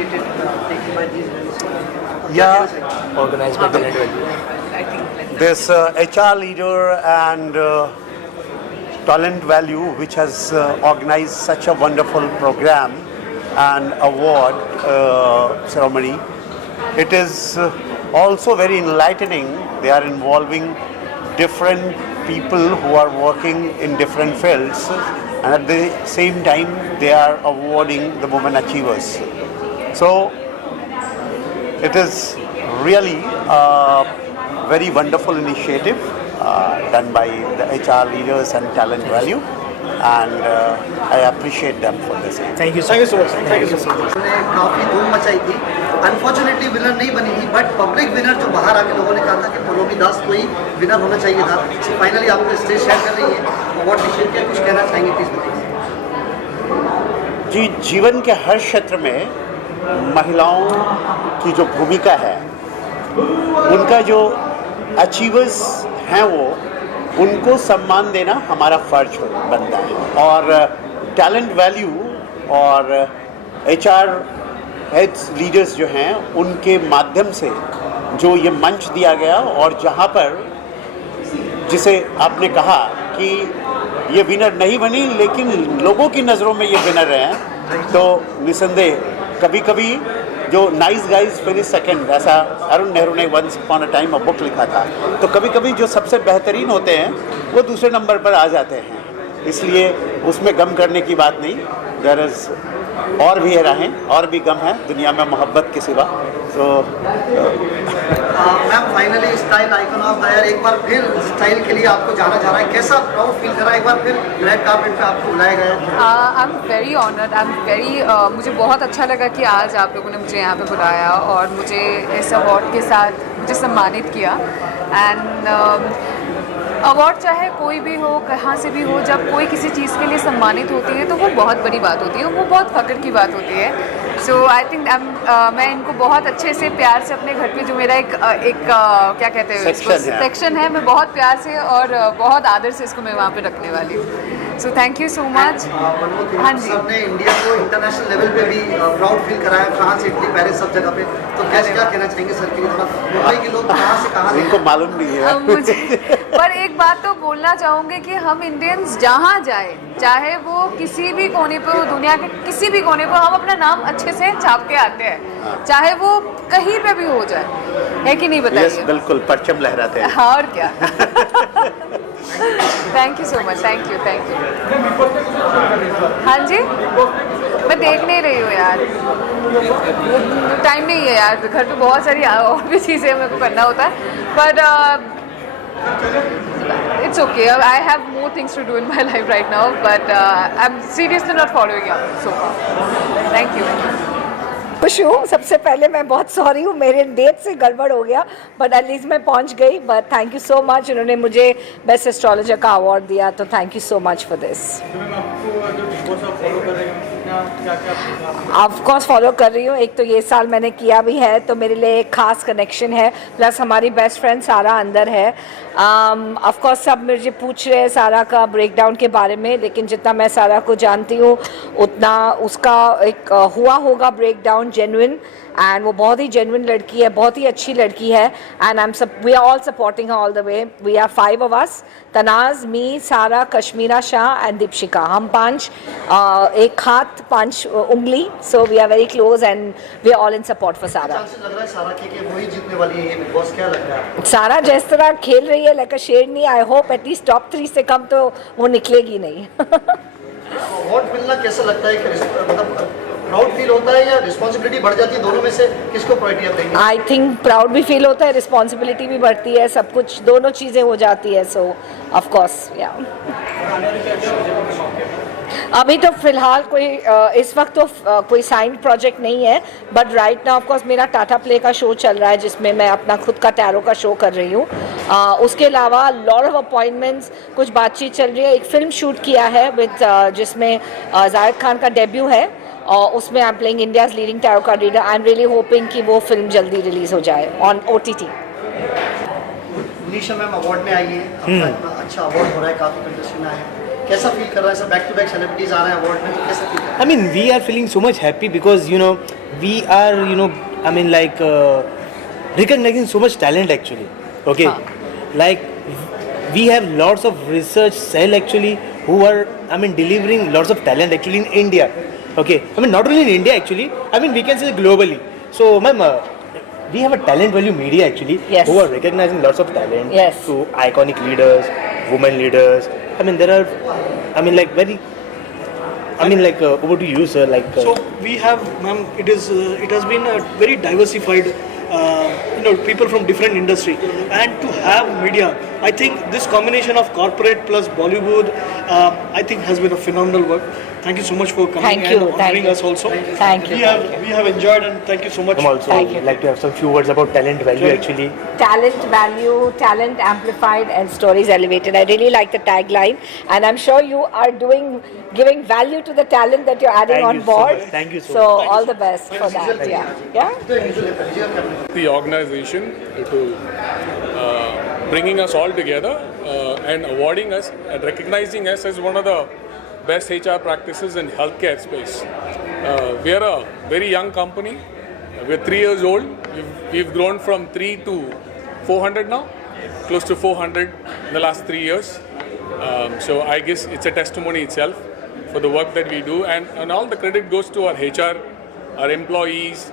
appreciated taken by these events? Yeah, organized by Talent Value. I think this HR leader and Talent Value, which has organized such a wonderful program and award ceremony. It is also very enlightening. They are involving different people who are working in different fields, and at the same time they are awarding the women achievers. So it is really a very wonderful initiative done by the HR leaders and Talent Value, and I appreciate them for this. Thank you so much. Thank you so much. ने काफ़ी धूम मचाई थी। Unfortunately winner नहीं बनी थी, but public winner जो बाहर आके लोगों ने कहा था कि पलोमी दास को ही विनर होना चाहिए था। फाइनली आपको स्टेज शेयर कर रही है, अवार्ड डिसीजन क्या कुछ कहना चाहेंगे प्लीज बताइए। जी, जीवन के हर क्षेत्र में महिलाओं की जो भूमिका है, उनका जो अचीवर्स हैं उनको सम्मान देना हमारा फर्ज बनता है। और टैलेंट वैल्यू और HR हेड्स लीडर्स जो हैं, उनके माध्यम से जो ये मंच दिया गया, और जहाँ पर जिसे आपने कहा कि ये विनर नहीं बनी लेकिन लोगों की नज़रों में ये विनर हैं, तो निसंदेह कभी कभी जो नाइस गाइज फिनिश सेकंड, ऐसा अरुण नेहरू ने once upon a time book लिखा था, तो कभी कभी जो सबसे बेहतरीन होते हैं वो दूसरे नंबर पर आ जाते हैं। इसलिए उसमें गम करने की बात नहीं। देयर इज़ और भी रहें, और भी गम है दुनिया में मोहब्बत के सिवा। तो ma'am finally style icon of the year एक बार फिर स्टाइल के लिए आपको जाना जा रहा है, कैसा प्राउड फील कर रहा है? एक बार फिर रेड कार्पेट पे आपको बुलाया गया है। I am very honoured, I am very मुझे बहुत अच्छा लगा कि आज आप लोगों ने मुझे यहाँ पे बुलाया और मुझे इस अवार्ड के साथ मुझे सम्मानित किया। एंड अवार्ड चाहे कोई भी हो, कहाँ से भी हो, जब कोई किसी चीज़ के लिए सम्मानित होती है तो वो बहुत बड़ी बात होती है, वो बहुत फ़ख्र की बात होती है। सो आई थिंक मैं इनको बहुत अच्छे से प्यार से अपने घर पे जो मेरा एक क्या कहते हैं सेक्शन है, मैं बहुत प्यार से और बहुत आदर से इसको मैं वहाँ पे रखने वाली हूँ। So thank you so much. हाँ जी, आपने इंडिया को इंटरनेशनल लेवल पे भी प्राउड फील कराया, फ्रांस, इटली, पेरिस, सब जगह पे। तो कैसे क्या कहना चाहेंगे सर के लिए? थोड़ा मुंबई के लोग कहाँ से कहाँ इनको मालूम नहीं है मुझे पर एक बात तो बोलना चाहूँगी कि हम इंडियंस जहाँ जाए, चाहे वो किसी भी कोने पे हो, दुनिया के किसी भी कोने पे, हम अपना नाम अच्छे से छाप के आते हैं, चाहे वो कहीं पे भी हो जाए, है कि नहीं बताइए? यस, बिल्कुल, परचम लहराते हैं। हाँ, और क्या। Thank you so much, thank you, thank you. हाँ जी, मैं देख नहीं रही हूँ यार, टाइम नहीं है यार, घर पे बहुत सारी और भी चीज़ें मेरे को करना होता है, पर it's okay. I have more things to do in my life right now, but I'm seriously not following up so far. Thank you. खुश हूँ। सबसे पहले मैं बहुत सॉरी हूँ, मेरे डेट से गड़बड़ हो गया, बट एटलीस्ट मैं पहुँच गई। But thank you so much, उन्होंने मुझे बेस्ट एस्ट्रोलॉजर का अवार्ड दिया, तो thank you so much for this. Of course follow कर रही हूँ, एक तो ये साल मैंने किया भी है, तो मेरे लिए एक खास कनेक्शन है, प्लस हमारी बेस्ट फ्रेंड सारा अंदर है। ऑफ कोर्स सब मुझे पूछ रहे हैं सारा का ब्रेकडाउन के बारे में, लेकिन जितना मैं सारा को जानती हूँ उतना उसका एक हुआ होगा ब्रेकडाउन जेन्युइन, एंड वो बहुत ही जेन्युइन लड़की है, बहुत ही अच्छी लड़की है। And we are all supporting her all the way. We are 5 of us, Tanaz, me, Sara, Kashmera Shah and Deepshikha, हम 5, एक हाथ 5 उंगली, so we are very close and we are all in support for Sara. लग रहा है सारा कि वही जीतने वाली है बिग बॉस, क्या लग रहा है? सारा जिस तरह खेल रही है लाइक अ शेरनी, आई होप एटलीस्ट टॉप 3 से कम तो वो निकलेगी नहीं। अवार्ड मिलना कैसा लगता है कि मतलब प्राउड फील होता है या रिस्पॉन्सिबिलिटी बढ़ जाती है? दोनों में से किसको प्रायोरिटी आप देंगे? आई थिंक प्राउड भी फील होता है, रिस्पॉन्सिबिलिटी भी बढ़ती है, सब कुछ दोनों चीज़ें हो जाती है। सो ऑफ कोर्स या अभी तो फिलहाल कोई इस वक्त तो कोई साइंड प्रोजेक्ट नहीं है, but right now of course मेरा टाटा प्ले का शो चल रहा है जिसमें मैं अपना खुद का टैरो का शो कर रही हूँ। उसके अलावा लॉट ऑफ अपॉइंटमेंट्स, कुछ बातचीत चल रही है। एक फिल्म शूट किया है विद जिसमें जाहिद खान का डेब्यू है, और उसमें I am playing India's leading tarot card reader. I am really hoping कि वो फिल्म जल्दी रिलीज हो जाए on OTT। Manisha ma'am award में आई है, आपका इतना अच्छा अवार्ड हो रहा है, काफी कंटेस्टेंट आए हैं, कैसा फील कर रहा है? सब बैक टू बैक सेलिब्रिटीज आ रहे हैं अवार्ड में, तो कैसा फील कर रहा है? I mean, we are feeling so much happy because, you know, we are, I mean, like recognizing so much talent actually. Okay, like we have lots of research cell actually who are, I mean, delivering lots of talent actually in India. Okay, I mean, not only in India actually, I mean, we can say globally. So, ma'am, we have a talent value media actually Yes. who are recognizing lots of talent Yes. to iconic leaders, women leaders. I mean, there are, I mean, like very, I mean, like over to you, sir. Like, So we have, ma'am, it has been a very diversified, people from different industry, and to have media, I think this combination of corporate plus Bollywood, I think has been a phenomenal work. Thank you so much for coming Thank and you, thank honoring you. us also. Thank you, We have enjoyed, and thank you so much. I'm also Thank you. like to have some few words about talent value actually. Talent value, talent amplified, and stories elevated. I really like the tagline, and I'm sure you are giving value to the talent that you're adding Thank on you so board. much. Thank you so So much. all the best for that. Yeah. The organization to bringing us all together and awarding us and recognizing us as one of the best HR practices in healthcare space. We are a very young company. We're 3 years old. We've grown from 3 to 400 now, close to 400 in the last 3 years. So I guess it's a testimony itself for the work that we do, and all the credit goes to our HR, our employees,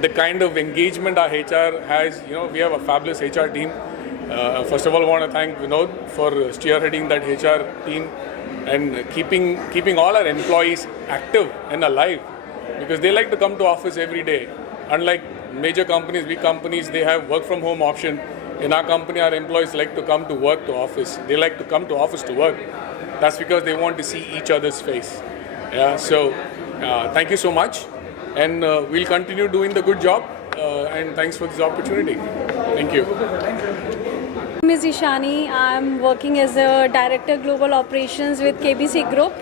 the kind of engagement our HR has. We have a fabulous HR team. First of all, I want to thank Vinod for spearheading that HR team and keeping all our employees active and alive, because they like to come to office every day. Unlike major companies, big companies, they have work from home option. In our company, our employees like to come to work to office. They like to come to office to work. That's because they want to see each other's face. Yeah. So thank you so much, and we'll continue doing the good job. And thanks for this opportunity. Thank you. My name is Ishani. I'm working as a Director Global Operations with KBC Group.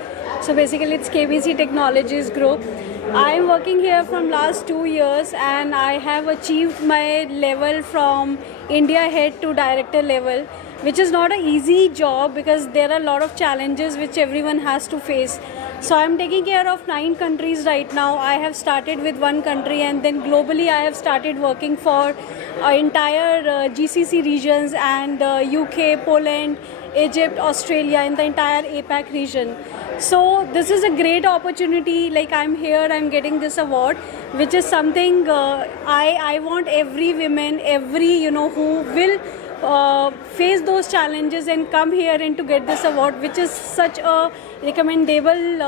So basically it's KBC Technologies Group. I'm working here from last 2 years, and I have achieved my level from India head to director level, which is not an easy job because there are a lot of challenges which everyone has to face. So I'm taking care of 9 countries right now. I have started with 1 country, and then globally I have started working for entire GCC regions and UK, Poland, Egypt, Australia, and the entire APAC region. So this is a great opportunity. Like, I'm here, I'm getting this award, which is something I want every woman, every who will face those challenges and come here and to get this award, which is such a recommendable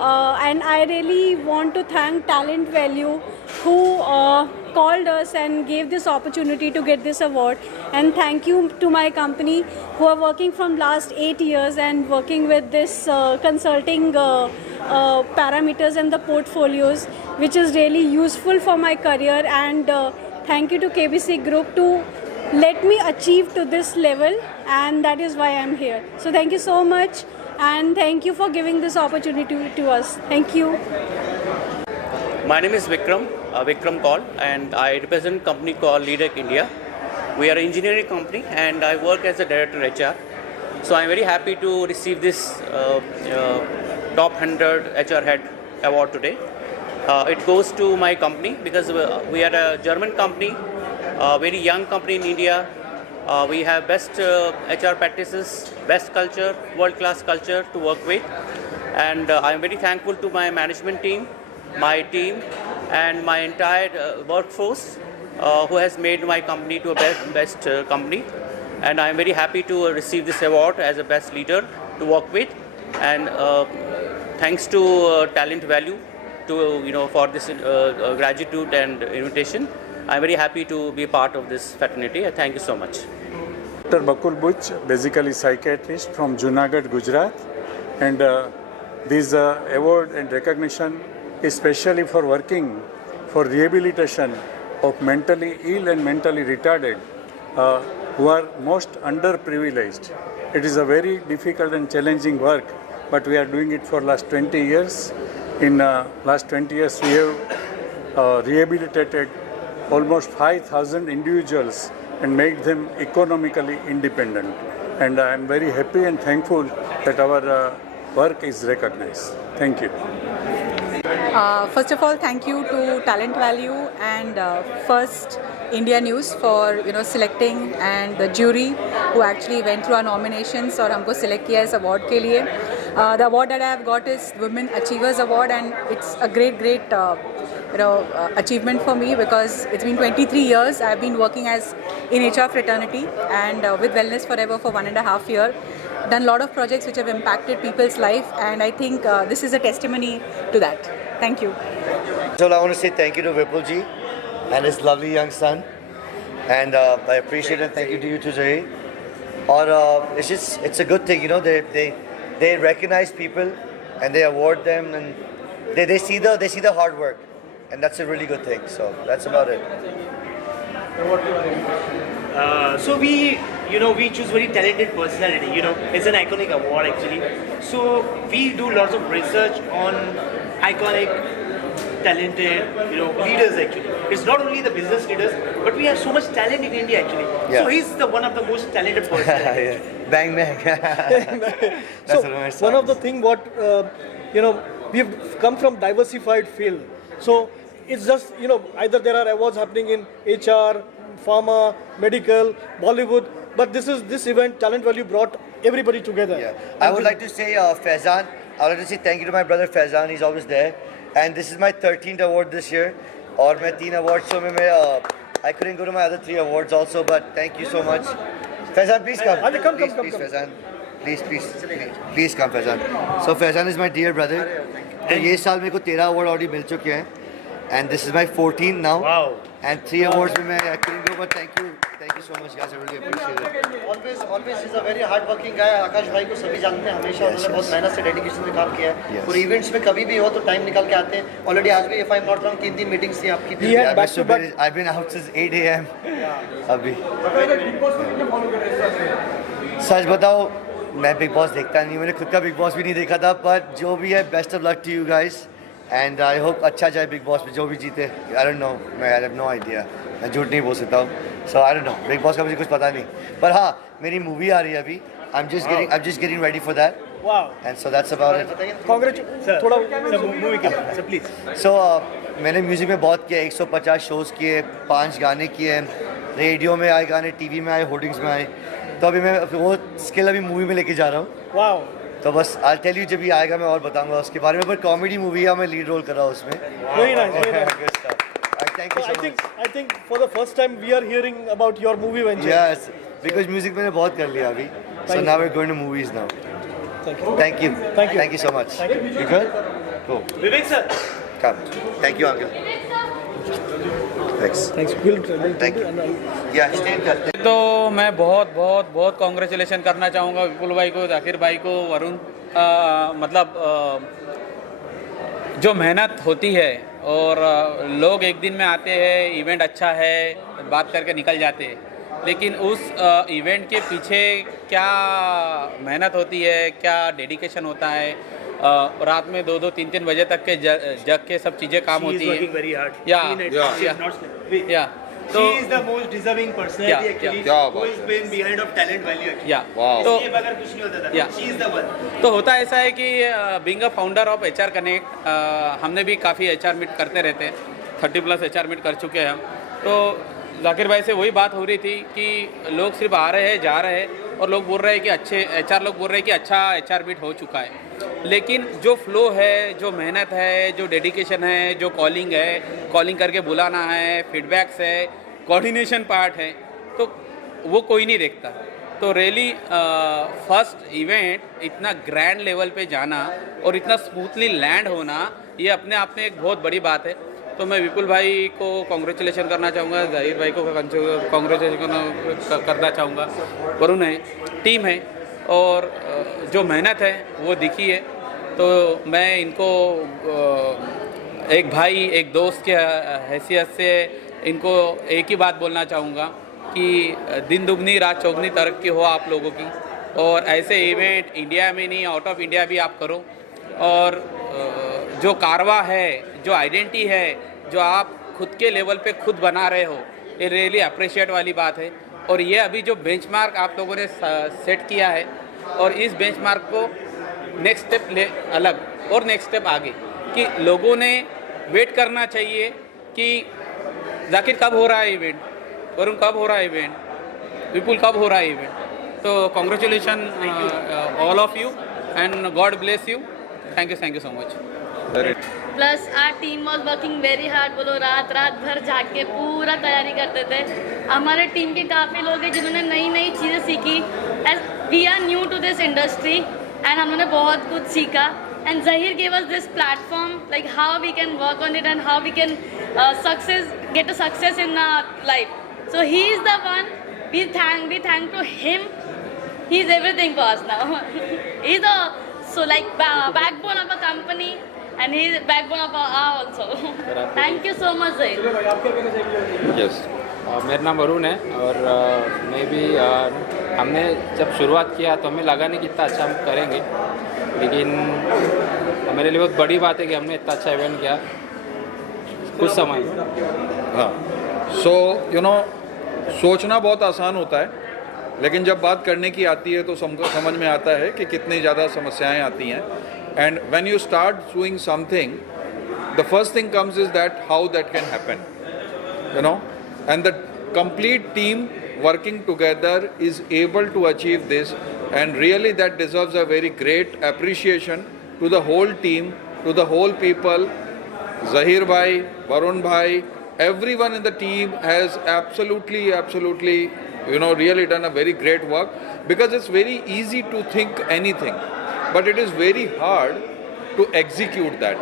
and I really want to thank Talent Value who called us and gave this opportunity to get this award. And thank you to my company who are working from last 8 years and working with this consulting parameters and the portfolios, which is really useful for my career. And thank you to KBC Group to let me achieve to this level, and that is why I'm here. So thank you so much, and thank you for giving this opportunity to us. Thank you. My name is Vikram Kaul, and I represent a company called Leadec India. We are an engineering company, and I work as a director HR. So I'm very happy to receive this top 100 HR head award today. It goes to my company because we are a German company, a very young company in India. We have best HR practices, best culture, world-class culture to work with. And I'm very thankful to my management team, my team, and my entire workforce who has made my company to a best company. And I'm very happy to receive this award as a best leader to work with. And thanks to Talent Value for this gratitude and invitation. I'm very happy to be part of this fraternity. Thank you so much. Dr. Bakul Buch, basically psychiatrist from Junagadh, Gujarat, and this award and recognition is specially for working for rehabilitation of mentally ill and mentally retarded who are most underprivileged. It is a very difficult and challenging work, but we are doing it for last 20 years. In last 20 years, we have rehabilitated almost 5,000 individuals and made them economically independent. And I am very happy and thankful that our work is recognized. Thank you. First of all, thank you to Talent Value and First India News for selecting, and the jury who actually went through our nominations और हमको select किया इस award के लिए. The award that I have got is Women Achievers Award, and it's a great achievement for me because it's been 23 years I've been working as in HR fraternity and with Wellness Forever for 1.5 years. Done a lot of projects which have impacted people's life, and I think this is a testimony to that. Thank you. So I want to say thank you to Vipulji and his lovely young son, and I appreciate it. Thank you to you too, Jay. Or it's a good thing, they recognize people and they award them, and they see the hard work, and that's a really good thing. So that's about it. So we choose very talented personality. It's an iconic award actually. So we do lots of research on iconic, talented, leaders actually. It's not only the business leaders, but we have so much talent in India actually. Yeah. So he's one of the most talented personalities. Bang bang. So one of the thing what we've come from diversified field. So it's just either there are awards happening in HR, pharma, medical, Bollywood, but this event Talent Value brought everybody together. Yeah. I would like to say Faizan. I would like to say thank you to my brother Faizan. He's always there, and this is my 13th award this year. और मैं 3 awards so मैं I couldn't go to my other 3 awards also, but thank you so much. Faizan, please come. Please, Faizan. Please come, Faizan. So Faizan is my dear brother. तो ये साल मेरे को 13 award already मिल चुके हैं, and this is my 14th now. Wow. And 3 awards में मैं I couldn't go, but thank you so much guys. I really appreciate it. Always is a very hard working guy. आकाश भाई को सभी जानते हैं, हमेशा उन्होंने बहुत मेहनत से डेडिकेशन से काम किया है. और इवेंट्स में कभी भी हो तो टाइम निकाल के आते हैं. ऑलरेडी आज भी if I'm not wrong 3 meetings थी आपकी. I've been out since 8 AM. अभी. सच बताओ मैं बिग बॉस देखता नहीं, मैंने खुद का बिग बॉस भी नहीं देखा था, पर जो भी है best of luck to you guys, and I hope अच्छा जाए बिग बॉस में, जो भी जीते. आई डोंट नो, मैं आई हैव नो आइडिया, मैं झूठ नहीं बोल सकता हूँ. So I don't know, Bigg Boss का मुझे कुछ पता नहीं, पर हाँ मेरी मूवी आ रही है अभी. I am just getting ready for that. Wow. And so that's about it. Congratulations. थोड़ा मूवी के सर प्लीज. सो मैंने म्यूज़िक में बहुत किया, 150 शोज़ किए, 5 गाने किए, रेडियो में आए गाने, टीवी में आए, होर्डिंग्स में आए. तो अभी मैं वो स्किल अभी मूवी में लेके जा रहा हूँ. Wow. तो बस आई टेल यू जब ये आएगा मैं और बताऊंगा उसके बारे में. पर कॉमेडी मूवी है, मैं लीड रोल कर रहा हूँ उसमें. Very nice. Very nice. Good stuff. Thank you so much. I think for the first time we are hearing about your movie venture. Yes, because music मैंने बहुत कर लिया अभी. So now we're going to movies now. Thank you. Thank you so much. You good? Cool. Vivek sir. Come. Thank you, uncle. Thanks. Thank you. Yeah, stay in touch. तो मैं बहुत congratulation करना चाहूँगा विपुल भाई को, जाकिर भाई को, वरुण. जो मेहनत होती है और लोग एक दिन में आते हैं, इवेंट अच्छा है, बात करके निकल जाते हैं, लेकिन उस इवेंट के पीछे क्या मेहनत होती है, क्या डेडिकेशन होता है. रात में 2-2, 3-3 बजे तक के जग के सब चीज़ें काम होती है. या So she is the most deserving personality actually. Who is been behind of Talent Value actually. या तो ये बगैर कुछ नहीं होता था. She is the one. तो होता ऐसा है कि being a founder of HR connect, हमने भी काफ़ी HR मीट करते रहते हैं. 30+ HR मीट कर चुके हैं हम. तो जाकिर भाई से वही बात हो रही थी कि लोग सिर्फ आ रहे हैं, जा रहे हैं, और लोग बोल रहे हैं कि अच्छे HR लोग बोल रहे हैं कि अच्छा HR मीट हो चुका है, लेकिन जो फ्लो है, जो मेहनत है, जो डेडिकेशन है, जो कॉलिंग है, कॉलिंग करके बुलाना है, फीडबैक्स है, कोऑर्डिनेशन पार्ट है, तो वो कोई नहीं देखता. तो रियली फर्स्ट इवेंट इतना ग्रैंड लेवल पे जाना और इतना स्मूथली लैंड होना, ये अपने आप में एक बहुत बड़ी बात है. तो मैं विपुल भाई को कॉन्ग्रेचुलेशन करना चाहूँगा, जाहिर भाई को कॉन्ग्रेचुलेशन करना चाहूँगा, वरुण है, टीम है, और जो मेहनत है वो दिखी है. तो मैं इनको एक भाई, एक दोस्त के हैसियत से इनको एक ही बात बोलना चाहूँगा कि दिन दुगनी रात चौगनी तरक्की हो आप लोगों की, और ऐसे इवेंट इंडिया में नहीं, आउट ऑफ इंडिया भी आप करो. और जो कारवा है, जो आइडेंटिटी है, जो आप खुद के लेवल पे खुद बना रहे हो, ये रियली अप्रिशिएट वाली बात है. और ये अभी जो बेंचमार्क आप लोगों ने सेट किया है, और इस बेंचमार्क को नेक्स्ट स्टेप ले अलग और नेक्स्ट स्टेप आगे, कि लोगों ने वेट करना चाहिए कि जाकिर कब हो रहा है इवेंट, वरुण कब हो रहा है इवेंट, विपुल कब हो रहा है इवेंट. तो congratulation all of you and God bless you. Thank you so much. Plus our team was working very hard. वो लोग रात भर जाग के पूरा तैयारी करते थे. हमारे टीम के काफ़ी लोग हैं जिन्होंने नई नई चीज़ें सीखी. As we are new to this industry and हमने बहुत कुछ सीखा. एंड Zahir gave us this platform, like how we can work on it and how we can get a success in our life. So he is the one. We thank to him. He is everything for us now. He's the backbone of a company. And he is backbone of our also. Thank you so much, Zahir. Yes. मेरा नाम वरुण है और मैं भी हमने जब शुरुआत किया तो हमें लगा नहीं कि इतना अच्छा हम करेंगे, लेकिन मेरे लिए बहुत बड़ी बात है कि हमने इतना अच्छा इवेंट किया कुछ समय. हाँ, सो सोचना बहुत आसान होता है, लेकिन जब बात करने की आती है तो समझ में आता है कि कितनी ज़्यादा समस्याएं आती हैं. And when you start doing something, the first thing comes is that how that can happen, and the complete team working together is able to achieve this, and really that deserves a very great appreciation to the whole team, to the whole people. Zahir bhai, Varun bhai, everyone in the team has absolutely, really done a very great work, because it's very easy to think anything. But it is very hard to execute that,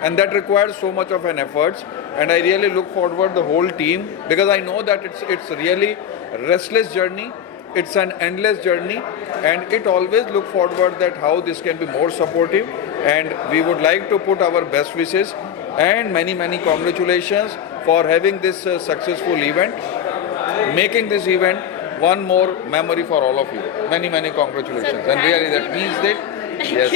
and that requires so much of an effort. And I really look forward the whole team, because I know that it's really a restless journey, it's an endless journey, and it always look forward that how this can be more supportive. And we would like to put our best wishes and many congratulations for having this successful event, making this event one more memory for all of you. Many congratulations, and really that means that. Yes.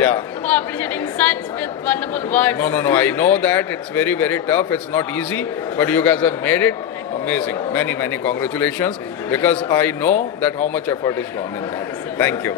Yeah. For appreciating such with wonderful words. No. I know that it's very tough. It's not easy, but you guys have made it amazing. Many congratulations, because I know that how much effort is gone in that. Thank you.